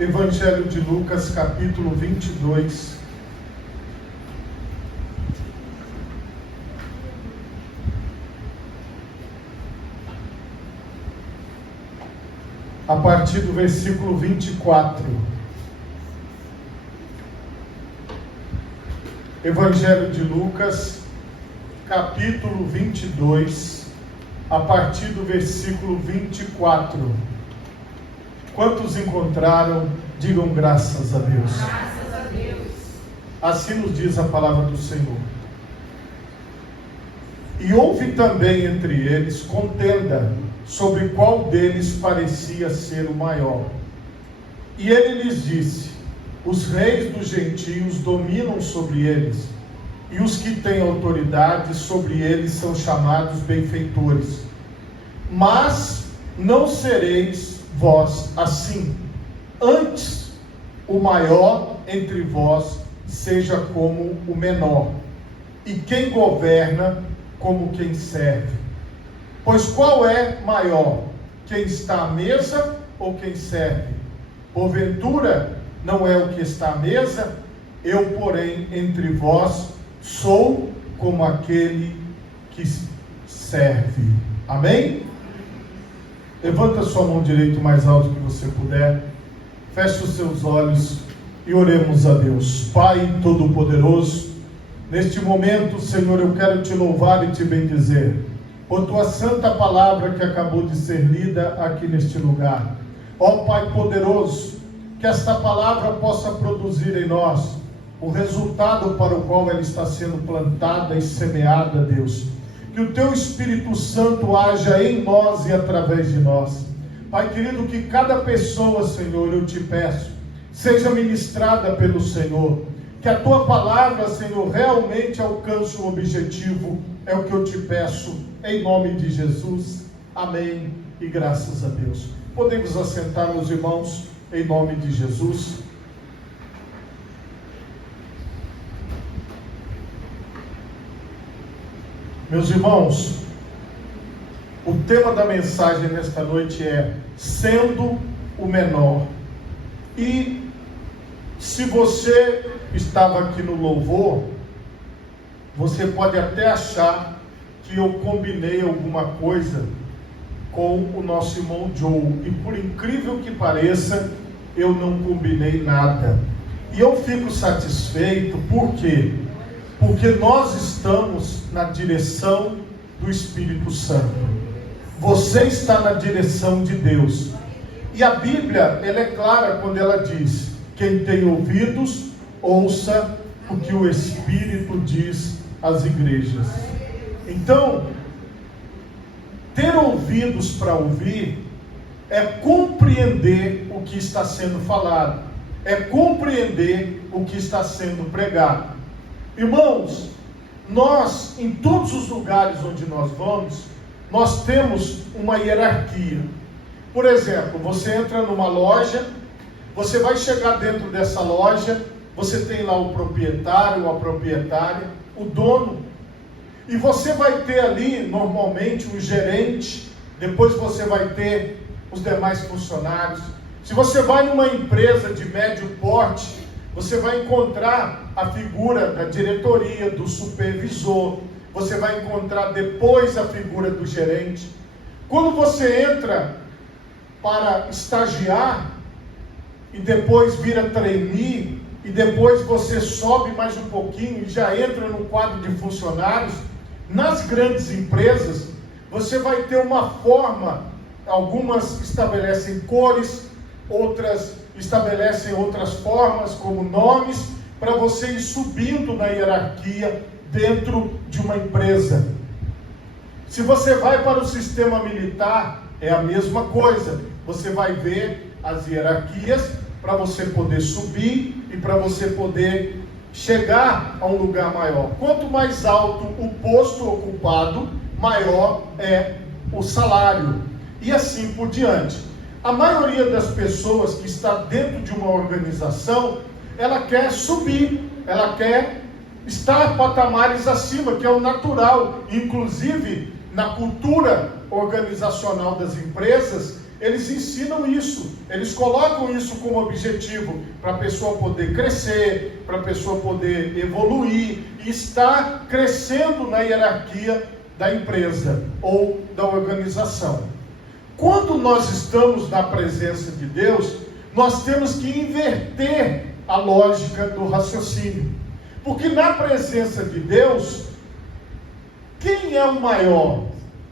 Evangelho de Lucas, capítulo 22. A partir do versículo 24. Evangelho de Lucas, capítulo 22, a partir do versículo 24. Quantos encontraram, digam graças a Deus. Graças a Deus. Assim nos diz a palavra do Senhor. E houve também entre eles contenda sobre qual deles parecia ser o maior. E ele lhes disse: os reis dos gentios dominam sobre eles, e os que têm autoridade sobre eles são chamados benfeitores. Mas não sereis vós assim. Antes, o maior entre vós seja como o menor, e quem governa como quem serve. Pois qual é maior, quem está à mesa ou quem serve? Porventura, não é o que está à mesa? Eu, porém, entre vós, sou como aquele que serve. Amém? Levanta sua mão direita o mais alto que você puder. Feche os seus olhos e oremos a Deus. Pai Todo-Poderoso, neste momento, Senhor, eu quero te louvar e te bendizer por tua santa palavra que acabou de ser lida aqui neste lugar. Ó Pai poderoso, que esta palavra possa produzir em nós o resultado para o qual ela está sendo plantada e semeada, Deus. Que o teu Espírito Santo haja em nós e através de nós. Pai querido, que cada pessoa, Senhor, eu te peço, seja ministrada pelo Senhor. Que a tua palavra, Senhor, realmente alcance o objetivo. É o que eu te peço, em nome de Jesus. Amém e graças a Deus. Podemos assentar, meus irmãos, em nome de Jesus. Meus irmãos, o tema da mensagem nesta noite é sendo o menor. E se você estava aqui no louvor, você pode até achar que eu combinei alguma coisa com o nosso irmão Joe. E por incrível que pareça, eu não combinei nada. E eu fico satisfeito, por quê? Porque nós estamos na direção do Espírito Santo. Você está na direção de Deus. E a Bíblia, ela é clara quando ela diz: quem tem ouvidos, ouça o que o Espírito diz às igrejas. Então, ter ouvidos para ouvir é compreender o que está sendo falado, é compreender o que está sendo pregado. Irmãos, nós, em todos os lugares onde nós vamos, nós temos uma hierarquia. Por exemplo, você entra numa loja, você vai chegar dentro dessa loja, você tem lá o proprietário, a proprietária, o dono, e você vai ter ali, normalmente, um gerente, depois você vai ter os demais funcionários. Se você vai numa empresa de médio porte, você vai encontrar a figura da diretoria, do supervisor, você vai encontrar depois a figura do gerente. Quando você entra para estagiar, e depois vira trainee, e depois você sobe mais um pouquinho e já entra no quadro de funcionários, nas grandes empresas, você vai ter uma forma, algumas estabelecem cores, outras estabelecem outras formas, como nomes, para você ir subindo na hierarquia dentro de uma empresa. Se você vai para o sistema militar, é a mesma coisa. Você vai ver as hierarquias para você poder subir e para você poder chegar a um lugar maior. Quanto mais alto o posto ocupado, maior é o salário. E assim por diante. A maioria das pessoas que está dentro de uma organização, ela quer subir, ela quer estar patamares acima, que é o natural. Inclusive, na cultura organizacional das empresas, eles ensinam isso, eles colocam isso como objetivo, para a pessoa poder crescer, para a pessoa poder evoluir e estar crescendo na hierarquia da empresa ou da organização. Quando nós estamos na presença de Deus, nós temos que inverter a lógica do raciocínio. Porque na presença de Deus, quem é o maior?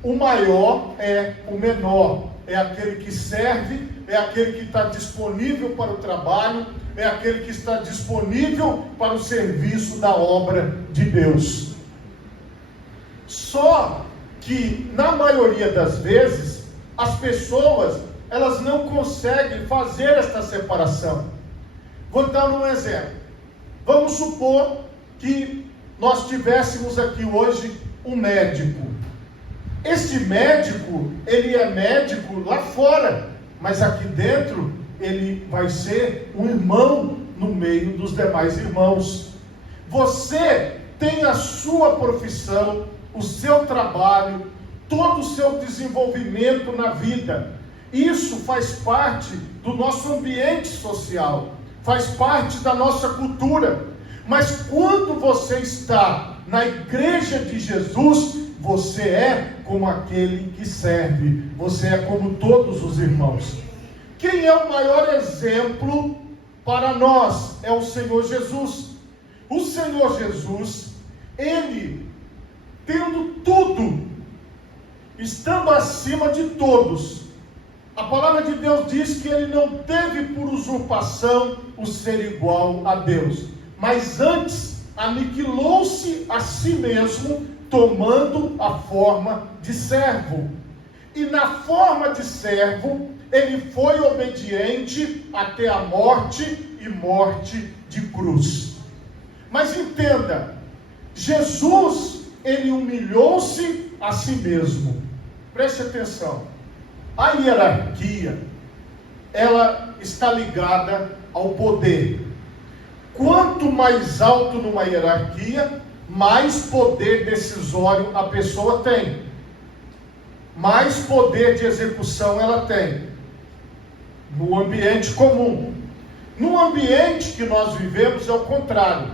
O maior é o menor, é aquele que serve, é aquele que está disponível para o trabalho, é aquele que está disponível para o serviço da obra de Deus. Só que, na maioria das vezes, as pessoas, elas não conseguem fazer esta separação. Vou dar um exemplo. Vamos supor que nós tivéssemos aqui hoje um médico. Este médico, ele é médico lá fora, mas aqui dentro ele vai ser um irmão no meio dos demais irmãos. Você tem a sua profissão, o seu trabalho, todo o seu desenvolvimento na vida. Isso faz parte do nosso ambiente social, faz parte da nossa cultura. Mas quando você está na igreja de Jesus, você é como aquele que serve, você é como todos os irmãos. Quem é o maior exemplo para nós? É o Senhor Jesus. O Senhor Jesus, ele, tendo tudo, estando acima de todos, a palavra de Deus diz que ele não teve por usurpação o ser igual a Deus, mas antes aniquilou-se a si mesmo, tomando a forma de servo. E na forma de servo, ele foi obediente até a morte e morte de cruz. Mas entenda, Jesus, ele humilhou-se a si mesmo. Preste atenção. A hierarquia, ela está ligada ao poder. Quanto mais alto numa hierarquia, mais poder decisório a pessoa tem, mais poder de execução ela tem, no ambiente comum. No ambiente que nós vivemos é o contrário.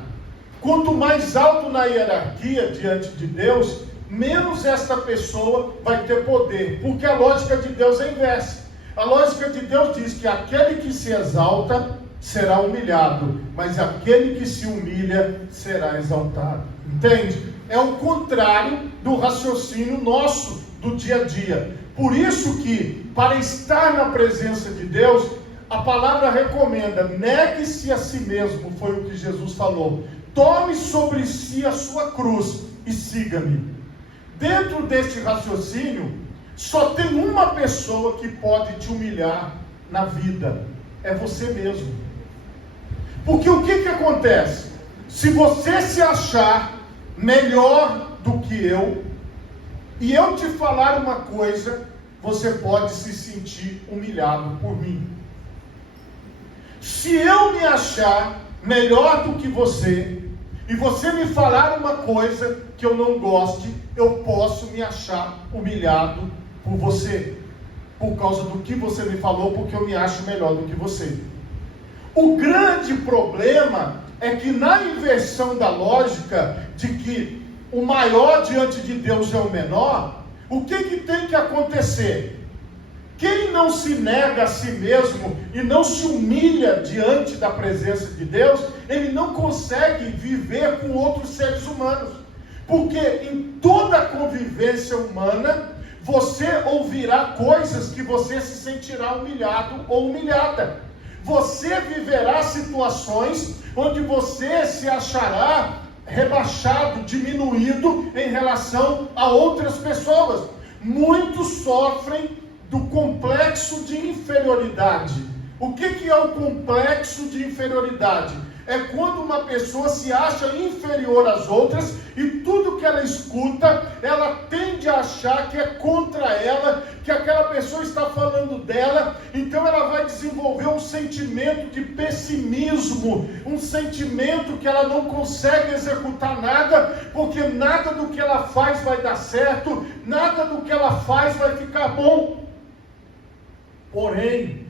Quanto mais alto na hierarquia diante de Deus, menos esta pessoa vai ter poder, porque a lógica de Deus é inversa. A lógica de Deus diz que aquele que se exalta será humilhado, mas aquele que se humilha será exaltado. Entende? É o contrário do raciocínio nosso do dia a dia. Por isso que, para estar na presença de Deus, a palavra recomenda: negue-se a si mesmo, foi o que Jesus falou. Tome sobre si a sua cruz e siga-me. Dentro deste raciocínio, só tem uma pessoa que pode te humilhar na vida: é você mesmo. Porque o que acontece? Se você se achar melhor do que eu, e eu te falar uma coisa, você pode se sentir humilhado por mim. Se eu me achar melhor do que você, e você me falar uma coisa que eu não goste, eu posso me achar humilhado por você, por causa do que você me falou, porque eu me acho melhor do que você. O grande problema é que, na inversão da lógica de que o maior diante de Deus é o menor, o que tem que acontecer? Quem não se nega a si mesmo e não se humilha diante da presença de Deus, ele não consegue viver com outros seres humanos. Porque em toda convivência humana, você ouvirá coisas que você se sentirá humilhado ou humilhada. Você viverá situações onde você se achará rebaixado, diminuído em relação a outras pessoas. Muitos sofrem do complexo de inferioridade. O que é o complexo de inferioridade? É quando uma pessoa se acha inferior às outras e tudo que ela escuta, ela tende a achar que é contra ela, que aquela pessoa está falando dela, então ela vai desenvolver um sentimento de pessimismo, um sentimento que ela não consegue executar nada, porque nada do que ela faz vai dar certo, nada do que ela faz vai ficar bom. Porém,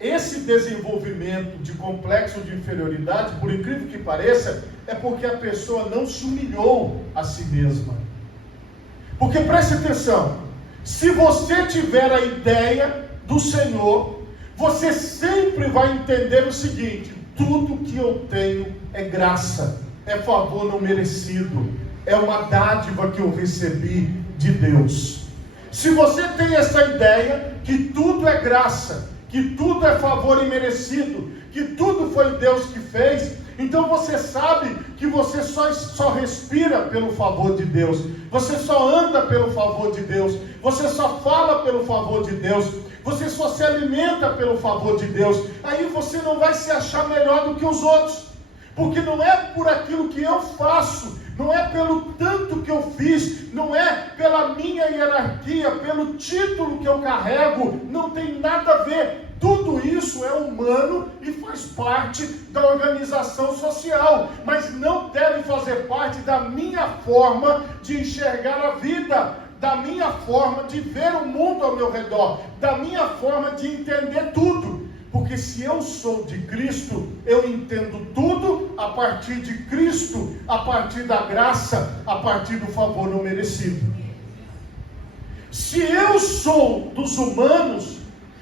esse desenvolvimento de complexo de inferioridade, por incrível que pareça, é porque a pessoa não se humilhou a si mesma. Porque preste atenção, se você tiver a ideia do Senhor, você sempre vai entender o seguinte: tudo que eu tenho é graça, é favor não merecido, é uma dádiva que eu recebi de Deus. Se você tem essa ideia que tudo é graça, que tudo é favor imerecido, que tudo foi Deus que fez, então você sabe que você só respira pelo favor de Deus, você só anda pelo favor de Deus, você só fala pelo favor de Deus, você só se alimenta pelo favor de Deus. Aí você não vai se achar melhor do que os outros, porque não é por aquilo que eu faço, não é pelo tanto que eu fiz, não é pela minha hierarquia, pelo título que eu carrego, não tem nada a ver. Tudo isso é humano e faz parte da organização social, mas não deve fazer parte da minha forma de enxergar a vida, da minha forma de ver o mundo ao meu redor, da minha forma de entender tudo. Porque se eu sou de Cristo, eu entendo tudo a partir de Cristo, a partir da graça, a partir do favor não merecido. Se eu sou dos humanos,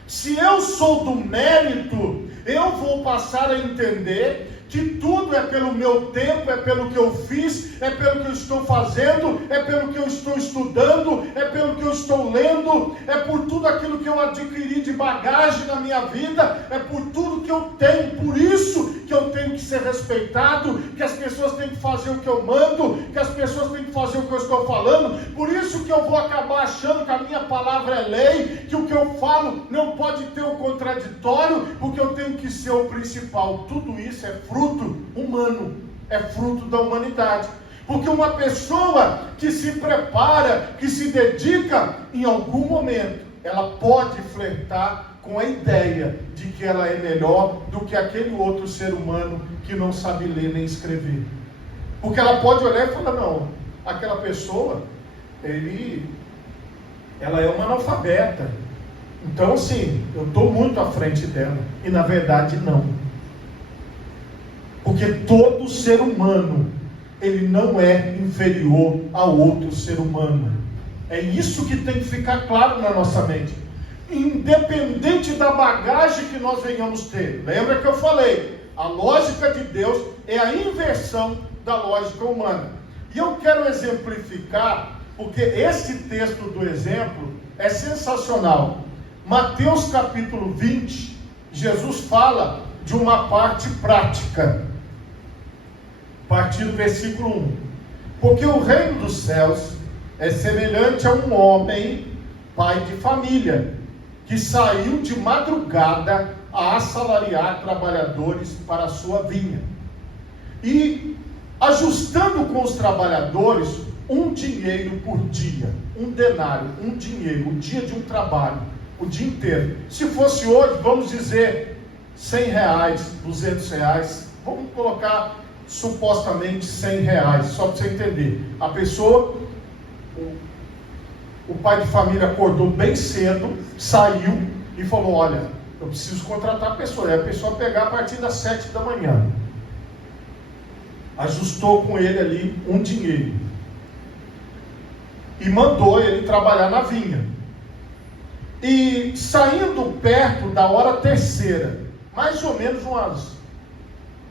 se eu sou do mérito, eu vou passar a entender que tudo é pelo meu tempo, é pelo que eu fiz, é pelo que eu estou fazendo, é pelo que eu estou estudando, é pelo que eu estou lendo, é por tudo aquilo que eu adquiri de bagagem na minha vida, é por tudo que eu tenho, por isso que eu tenho que ser respeitado, que as pessoas têm que fazer o que eu mando, que as pessoas têm que fazer o que eu estou falando, por isso que eu vou acabar achando que a minha palavra é lei, que o que eu falo não pode ter um contraditório, porque eu tenho que ser o principal. Tudo isso é fruto humano, é fruto da humanidade. Porque uma pessoa que se prepara, que se dedica, em algum momento, ela pode flertar com a ideia de que ela é melhor do que aquele outro ser humano que não sabe ler nem escrever. Porque ela pode olhar e falar: não, aquela pessoa, ela é uma analfabeta, então assim, eu estou muito à frente dela. E na verdade não. Porque todo ser humano, ele não é inferior a outro ser humano. É isso que tem que ficar claro na nossa mente. Independente da bagagem que nós venhamos ter. Lembra que eu falei? A lógica de Deus é a inversão da lógica humana. E eu quero exemplificar, porque esse texto do exemplo é sensacional. Mateus capítulo 20, Jesus fala de uma parte prática. A partir do versículo 1. Porque o reino dos céus é semelhante a um homem, pai de família, que saiu de madrugada a assalariar trabalhadores para a sua vinha. E, ajustando com os trabalhadores um dinheiro por dia, um denário, um dinheiro, o dia de um trabalho, o dia inteiro. Se fosse hoje, vamos dizer, R$100, R$200, vamos colocar supostamente R$100, só para você entender. A pessoa, o pai de família acordou bem cedo, saiu e falou: olha, eu preciso contratar a pessoa. E a pessoa pegar a partir das 7 da manhã. Ajustou com ele ali um dinheiro e mandou ele trabalhar na vinha. E saindo perto da hora terceira, mais ou menos umas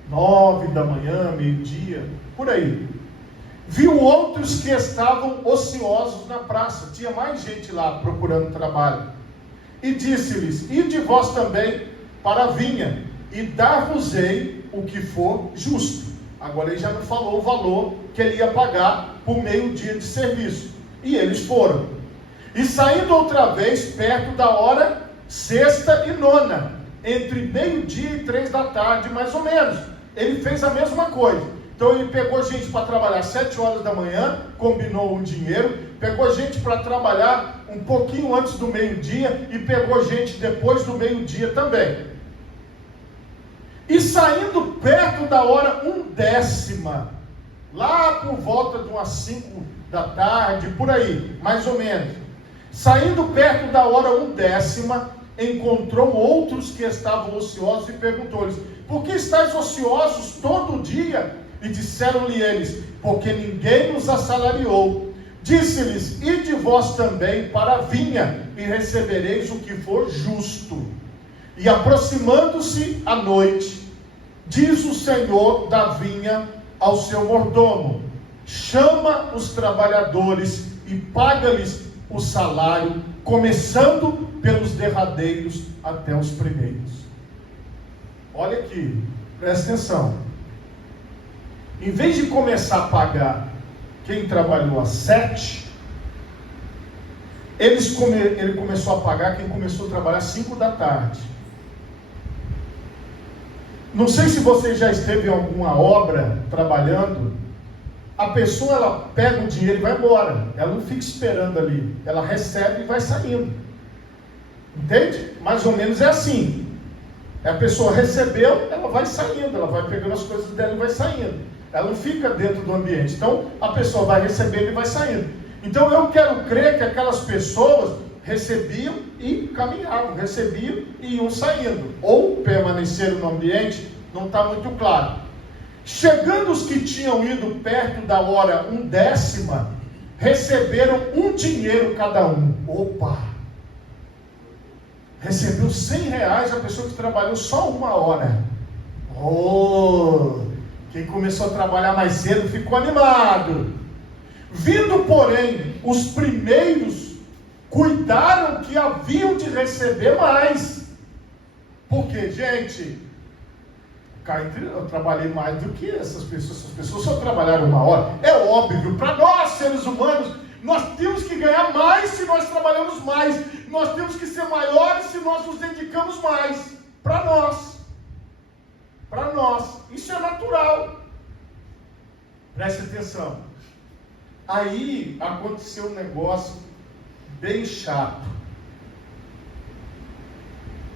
9 da manhã, meio-dia, por aí, viu outros que estavam ociosos na praça. Tinha mais gente lá procurando trabalho. E disse-lhes: ide vós também para a vinha, e dar-vos-ei o que for justo. Agora ele já não falou o valor que ele ia pagar por meio dia de serviço. E eles foram. E saindo outra vez, perto da hora sexta e nona, entre meio-dia e 3 da tarde, mais ou menos, ele fez a mesma coisa. Então ele pegou gente para trabalhar 7 horas da manhã, combinou um dinheiro, pegou gente para trabalhar um pouquinho antes do meio-dia e pegou gente depois do meio-dia também. E saindo perto da hora 1/10, lá por volta de umas 5 da tarde, por aí, mais ou menos, saindo perto da hora 1/10, encontrou outros que estavam ociosos e perguntou-lhes: por que estáis ociosos todo dia? E disseram-lhe eles: porque ninguém nos assalariou. Disse-lhes: ide vós também para a vinha, e recebereis o que for justo. E aproximando-se a noite, diz o senhor da vinha ao seu mordomo: chama os trabalhadores e paga-lhes o salário, começando pelos derradeiros até os primeiros. Olha aqui, presta atenção. Em vez de começar a pagar quem trabalhou às 7, ele começou a pagar quem começou a trabalhar às 5 da tarde. Não sei se você já esteve em alguma obra trabalhando. A pessoa, ela pega o dinheiro e vai embora. Ela não fica esperando ali. Ela recebe e vai saindo. Entende? Mais ou menos é assim. A pessoa recebeu, ela vai saindo. Ela vai pegando as coisas dela e vai saindo. Ela não fica dentro do ambiente. Então, a pessoa vai recebendo e vai saindo. Então, eu quero crer que aquelas pessoas recebiam e caminhavam. Recebiam e iam saindo. Ou permaneceram no ambiente, não está muito claro. Chegando os que tinham ido perto da hora 1/10, receberam um dinheiro cada um. Opa! Recebeu R$100 a pessoa que trabalhou só 1 hora. Oh! Quem começou a trabalhar mais cedo ficou animado. Vindo, porém, os primeiros, cuidaram que haviam de receber mais. Porque, gente, eu trabalhei mais do que essas pessoas só trabalharam 1 hora. É óbvio, para nós, seres humanos, nós temos que ganhar mais se nós trabalhamos mais. Nós temos que ser maiores se nós nos dedicamos mais. Para nós. Para nós. Isso é natural. Preste atenção. Aí aconteceu um negócio bem chato.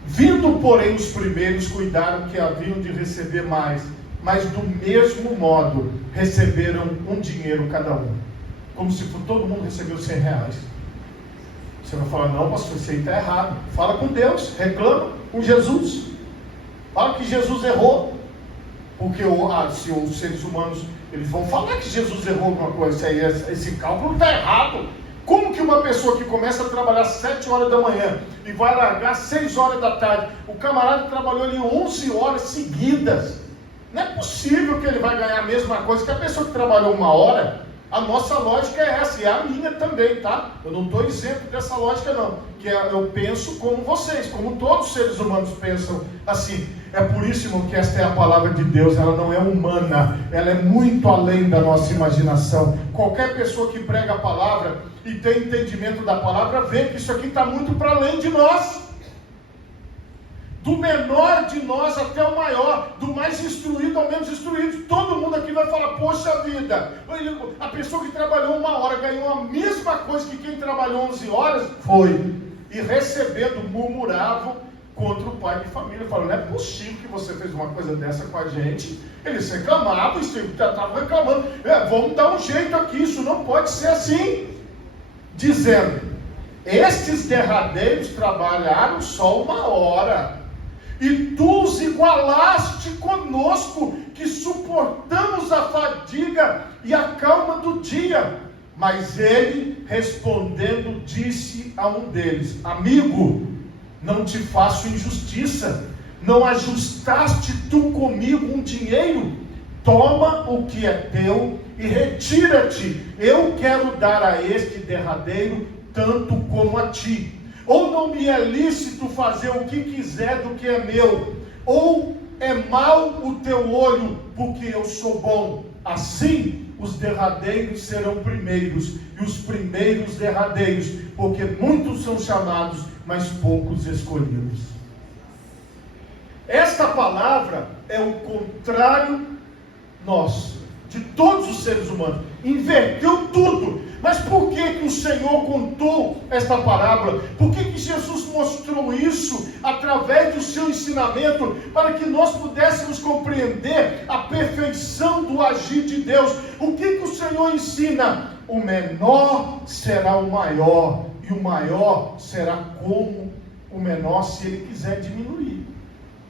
Vindo, porém, os primeiros, cuidaram que haviam de receber mais, mas do mesmo modo receberam um dinheiro cada um. Como se todo mundo recebeu R$100. Você vai falar: não, pastor, isso aí está errado. Fala com Deus, reclama com Jesus. Fala que Jesus errou. Porque se os seres humanos, eles vão falar que Jesus errou alguma coisa. Esse cálculo está errado. Como que uma pessoa que começa a trabalhar às 7 horas da manhã e vai largar às 6 horas da tarde, o camarada trabalhou ali 11 horas seguidas, não é possível que ele vai ganhar a mesma coisa que a pessoa que trabalhou 1 hora. A nossa lógica é essa, e a minha também, tá? Eu não estou isento dessa lógica não, que eu penso como vocês, como todos os seres humanos pensam assim. É por isso, irmão, que esta é a palavra de Deus. Ela não é humana, ela é muito além da nossa imaginação. Qualquer pessoa que prega a palavra e tem entendimento da palavra, vê que isso aqui está muito para além de nós. Do menor de nós até o maior, do mais instruído ao menos instruído. Todo mundo aqui vai falar: poxa vida, a pessoa que trabalhou 1 hora ganhou a mesma coisa que quem trabalhou 11 horas? Foi. E recebendo, murmuravam contra o pai de família. Falaram: não é possível que você fez uma coisa dessa com a gente. Eles reclamavam, estavam reclamando: vamos dar um jeito aqui, isso não pode ser assim. Dizendo: estes derradeiros trabalharam só 1 hora, e tu os igualaste conosco, que suportamos a fadiga e a calma do dia. Mas ele, respondendo, disse a um deles: amigo, não te faço injustiça. Não ajustaste tu comigo um dinheiro? Toma o que é teu e retira-te. Eu quero dar a este derradeiro tanto como a ti. Ou não me é lícito fazer o que quiser do que é meu? Ou é mau o teu olho, porque eu sou bom? Assim, os derradeiros serão primeiros, e os primeiros derradeiros, porque muitos são chamados, mas poucos escolhidos. Esta palavra é o contrário nosso, de todos os seres humanos. Inverteu tudo. Mas por que o Senhor contou esta parábola? Por que Jesus mostrou isso através do seu ensinamento, para que nós pudéssemos compreender a perfeição do agir de Deus? O que o Senhor ensina? O menor será o maior, e o maior será como o menor se ele quiser diminuir.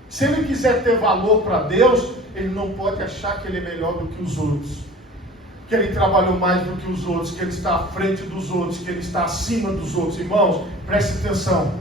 Se ele quiser ter valor para Deus, ele não pode achar que ele é melhor do que os outros, que ele trabalhou mais do que os outros, que ele está à frente dos outros, que ele está acima dos outros. Irmãos, preste atenção.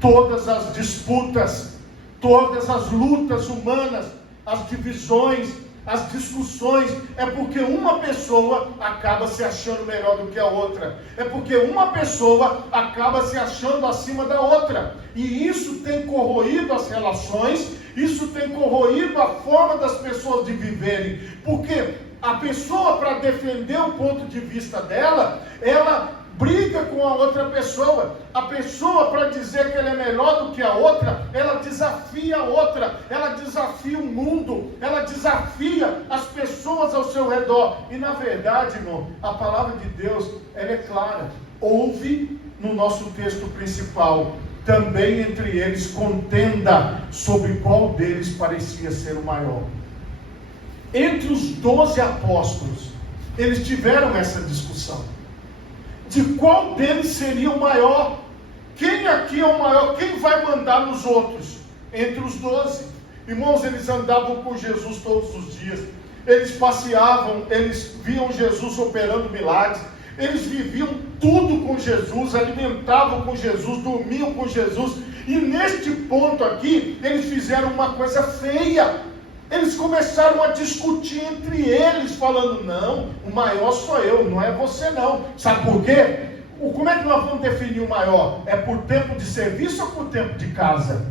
Todas as disputas, todas as lutas humanas, as divisões, as discussões, é porque uma pessoa acaba se achando melhor do que a outra. É porque uma pessoa acaba se achando acima da outra. E isso tem corroído as relações, isso tem corroído a forma das pessoas de viverem. Porque a pessoa, para defender o ponto de vista dela, ela briga com a outra pessoa. A pessoa, para dizer que ela é melhor do que a outra, ela desafia a outra, ela desafia o mundo, ela desafia as pessoas ao seu redor. E na verdade, irmão, a palavra de Deus, ela é clara. Houve no nosso texto principal, também entre eles contenda sobre qual deles parecia ser o maior. Entre os 12 apóstolos, eles tiveram essa discussão. De qual deles seria o maior? Quem aqui é o maior? Quem vai mandar nos outros? Entre os 12. Irmãos, eles andavam com Jesus todos os dias. Eles passeavam, eles viam Jesus operando milagres. Eles viviam tudo com Jesus, alimentavam com Jesus, dormiam com Jesus. E neste ponto aqui, eles fizeram uma coisa feia. Eles começaram a discutir entre eles, falando, não, o maior sou eu, não é você não. Sabe por quê? Como é que nós vamos definir o maior? É por tempo de serviço ou por tempo de casa?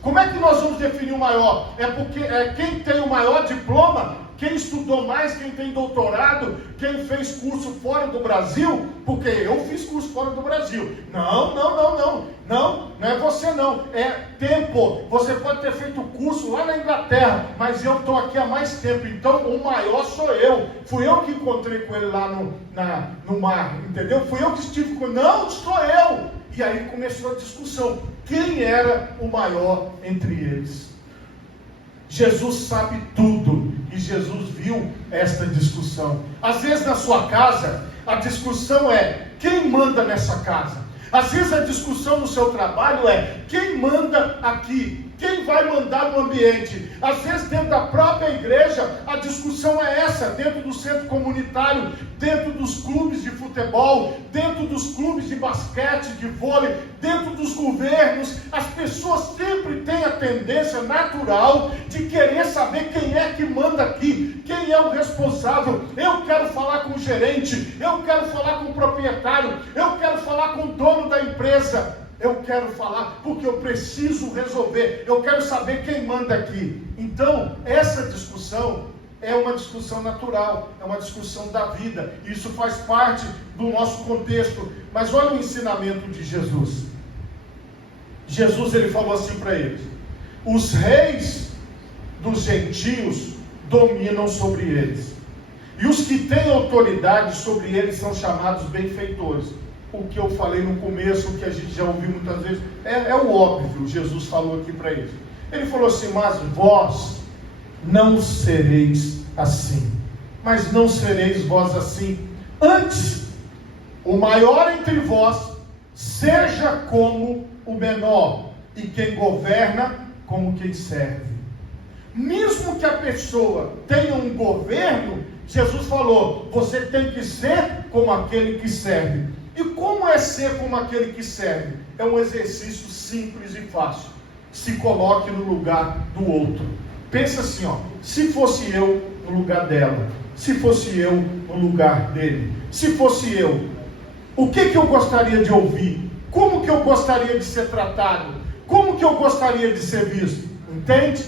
Como é que nós vamos definir o maior? É porque quem tem o maior diploma, quem estudou mais, quem tem doutorado, quem fez curso fora do Brasil, porque eu fiz curso fora do Brasil. Não é você não, é tempo. Você pode ter feito curso lá na Inglaterra, mas eu estou aqui há mais tempo, então o maior sou eu. Fui eu que encontrei com ele lá no mar, entendeu? Fui eu que estive com ele. Não, sou eu. E aí começou a discussão. Quem era o maior entre eles? Jesus sabe tudo e Jesus viu esta discussão. Às vezes na sua casa, a discussão é quem manda nessa casa. Às vezes a discussão no seu trabalho é quem manda aqui, quem vai mandar no ambiente. Às vezes dentro da própria igreja, a discussão é essa, dentro do centro comunitário, dentro dos clubes de futebol, dentro dos clubes de basquete, de vôlei, dentro dos governos. As pessoas sempre têm a tendência natural de querer saber quem é que manda aqui, quem é o responsável. Eu quero falar com o gerente, eu quero falar com o proprietário, eu quero falar com o dono da empresa. Eu quero falar porque eu preciso resolver, eu quero saber quem manda aqui. Então, essa discussão é uma discussão natural, é uma discussão da vida. Isso faz parte do nosso contexto. Mas olha o ensinamento de Jesus. Jesus, ele falou assim para eles: os reis dos gentios dominam sobre eles, e os que têm autoridade sobre eles são chamados benfeitores. O que eu falei no começo, o que a gente já ouviu muitas vezes, é o óbvio. Jesus falou aqui para eles. Ele falou assim: mas vós não sereis assim. Mas não sereis vós assim. Antes, o maior entre vós seja como o menor, e quem governa como quem serve. Mesmo que a pessoa tenha um governo, Jesus falou, você tem que ser como aquele que serve. E como é ser como aquele que serve? É um exercício simples e fácil. Se coloque no lugar do outro. Pensa assim, se fosse eu no lugar dela, se fosse eu no lugar dele, se fosse eu, o que eu gostaria de ouvir? Como que eu gostaria de ser tratado? Como que eu gostaria de ser visto? Entende?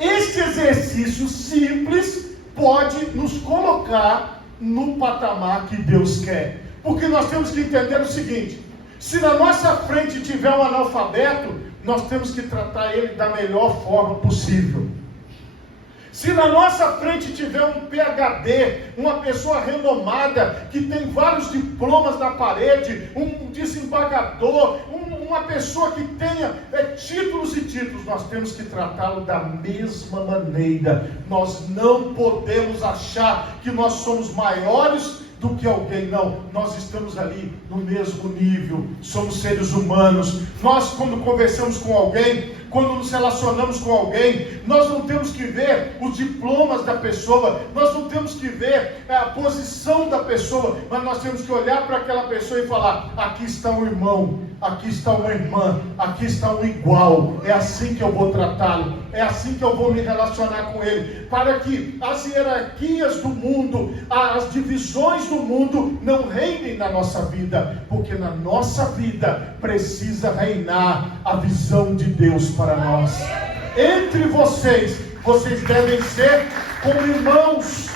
Este exercício simples pode nos colocar no patamar que Deus quer. Porque nós temos que entender o seguinte: se na nossa frente tiver um analfabeto, nós temos que tratar ele da melhor forma possível. Se na nossa frente tiver um PhD, uma pessoa renomada, que tem vários diplomas na parede, um desembargador, uma pessoa que tenha títulos e títulos, nós temos que tratá-lo da mesma maneira. Nós não podemos achar que nós somos maiores do que alguém. Não, nós estamos ali no mesmo nível, somos seres humanos. Nós, quando conversamos com alguém, quando nos relacionamos com alguém, nós não temos que ver os diplomas da pessoa, nós não temos que ver a posição da pessoa, mas nós temos que olhar para aquela pessoa e falar: aqui está um irmão, aqui está uma irmã, aqui está um igual. É assim que eu vou tratá-lo, é assim que eu vou me relacionar com ele, para que as hierarquias do mundo, as divisões do mundo não reinem na nossa vida, porque na nossa vida precisa reinar a visão de Deus para nós. Entre vocês, vocês devem ser como irmãos.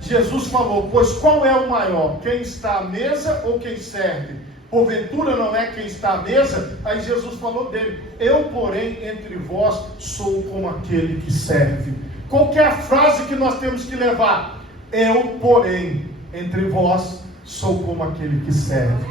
Jesus falou: pois qual é o maior? Quem está à mesa ou quem serve? Porventura não é quem está à mesa? Aí Jesus falou dele: eu, porém, entre vós sou como aquele que serve. Qual que é a frase que nós temos que levar? Eu, porém, entre vós sou como aquele que serve.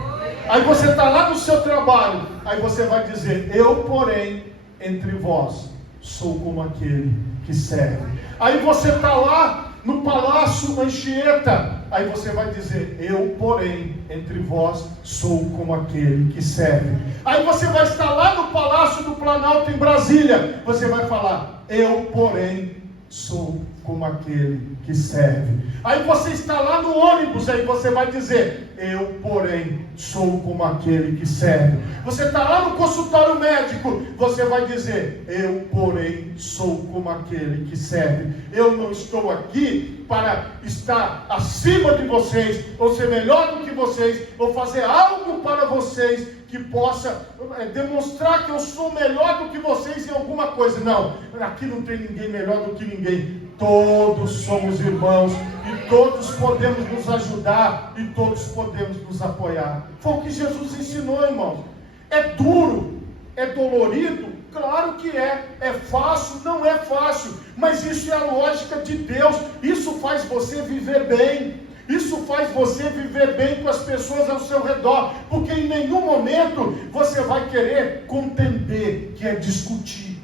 Aí você está lá no seu trabalho, aí você vai dizer: eu, porém, entre vós sou como aquele que serve. Aí você está lá no Palácio Anchieta, aí você vai dizer: eu, porém, entre vós sou como aquele que serve. Aí você vai estar lá no Palácio do Planalto em Brasília, você vai falar: eu, porém, sou como aquele que serve. Aí você está lá no ônibus, aí você vai dizer: eu, porém, sou como aquele que serve. Você está lá no consultório médico, você vai dizer: eu, porém, sou como aquele que serve. Eu não estou aqui para estar acima de vocês, ou ser melhor do que vocês, ou fazer algo para vocês que possa demonstrar que eu sou melhor do que vocês em alguma coisa. Não, aqui não tem ninguém melhor do que ninguém. Todos somos irmãos e todos podemos nos ajudar e todos podemos nos apoiar. Foi o que Jesus ensinou, irmãos. É duro, é dolorido? Claro que é. É fácil? Não é fácil. Mas isso é a lógica de Deus. Isso faz você viver bem. Isso faz você viver bem com as pessoas ao seu redor. Porque em nenhum momento você vai querer contender, que é discutir.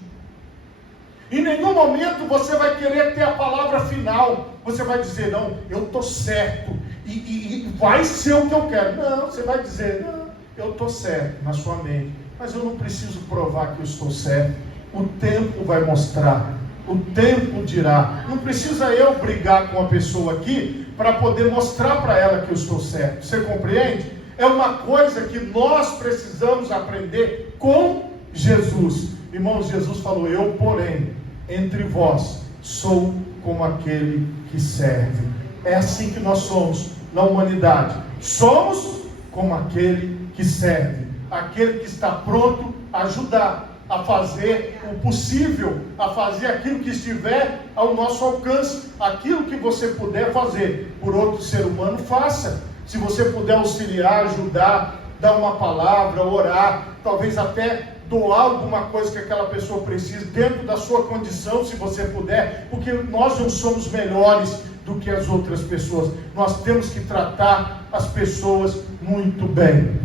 Em nenhum momento você vai querer ter a palavra final. Você vai dizer: não, eu estou certo e vai ser o que eu quero. Não, você vai dizer: não, eu estou certo na sua mente, mas eu não preciso provar que eu estou certo. O tempo vai mostrar, o tempo dirá. Não precisa eu brigar com a pessoa aqui para poder mostrar para ela que eu estou certo. Você compreende? É uma coisa que nós precisamos aprender com Jesus. Irmãos, Jesus falou: eu, porém, entre vós sou como aquele que serve. É assim que nós somos na humanidade. Somos como aquele que serve, aquele que está pronto a ajudar, a fazer o possível, a fazer aquilo que estiver ao nosso alcance. Aquilo que você puder fazer por outro ser humano, faça. Se você puder auxiliar, ajudar, dar uma palavra, orar, talvez até doar alguma coisa que aquela pessoa precisa, dentro da sua condição, se você puder, porque nós não somos melhores do que as outras pessoas. Nós temos que tratar as pessoas muito bem.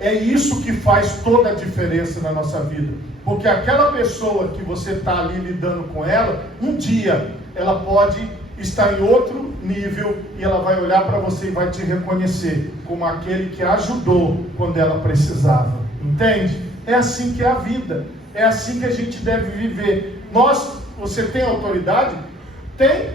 É isso que faz toda a diferença na nossa vida, porque aquela pessoa que você está ali lidando com ela, um dia ela pode estar em outro nível e ela vai olhar para você e vai te reconhecer como aquele que a ajudou quando ela precisava. Entende? É assim que é a vida. É assim que a gente deve viver. Você tem autoridade? Tem.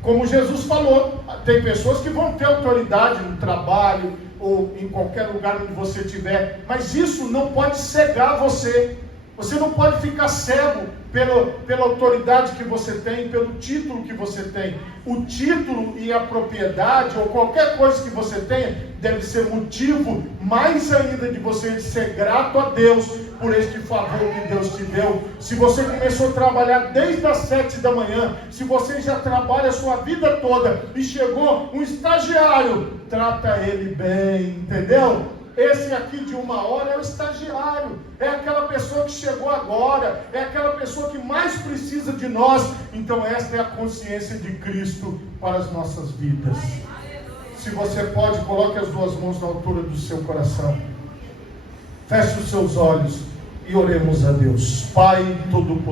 Como Jesus falou, tem pessoas que vão ter autoridade no trabalho ou em qualquer lugar onde você estiver, mas isso não pode cegar você. Você não pode ficar cego pela autoridade que você tem, pelo título que você tem. O título e a propriedade, ou qualquer coisa que você tenha, deve ser motivo mais ainda de você ser grato a Deus por este favor que Deus te deu. Se você começou a trabalhar desde as 7 da manhã, se você já trabalha a sua vida toda e chegou um estagiário, trata ele bem, entendeu? Esse aqui de 1 hora é o estagiário, é aquela pessoa que chegou agora, é aquela pessoa que mais precisa de nós. Então esta é a consciência de Cristo para as nossas vidas. Se você pode, coloque as 2 mãos na altura do seu coração, feche os seus olhos e oremos a Deus. Pai Todo-Poderoso,